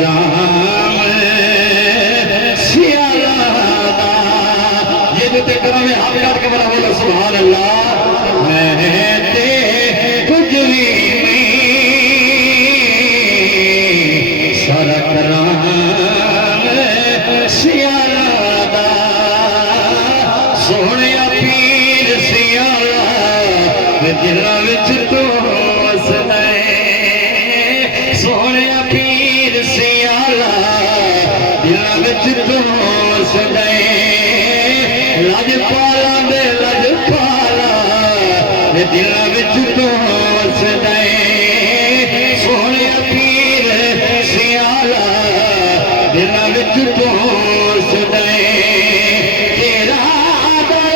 कराम सियाला दा। ये जो ते करा में हाथ काट के बड़ा बोलो सुभान अल्लाह। मैं ते कुछ भी नहीं सारा कराम सियाला दा। सोहने पीर सियाला दिलों विच तू वसदा है। सोहने पीर सियाला दिलों विच तू वसदा है। लजपाला दे लजपाला दिलों विच तू वसदा है। सोहने पीर सियाला दिलों विच तू वसदा है। तेरा दर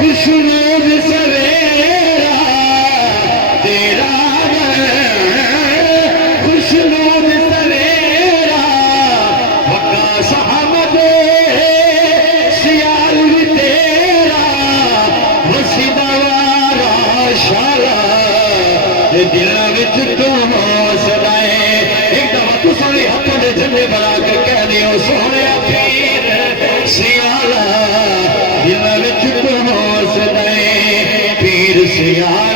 खुशनूर सवेरा तेरा दर खुशनूर सवेरा वका सहमद सियाल भी तेरा वसीदावारा शाला दिलों विच तू वसदा है। एक दफा तू सोने हाथों के झंडे बना कर कह दियो सोहने पीर सियाला दिलों विच तू वसदा है। पीर सियाला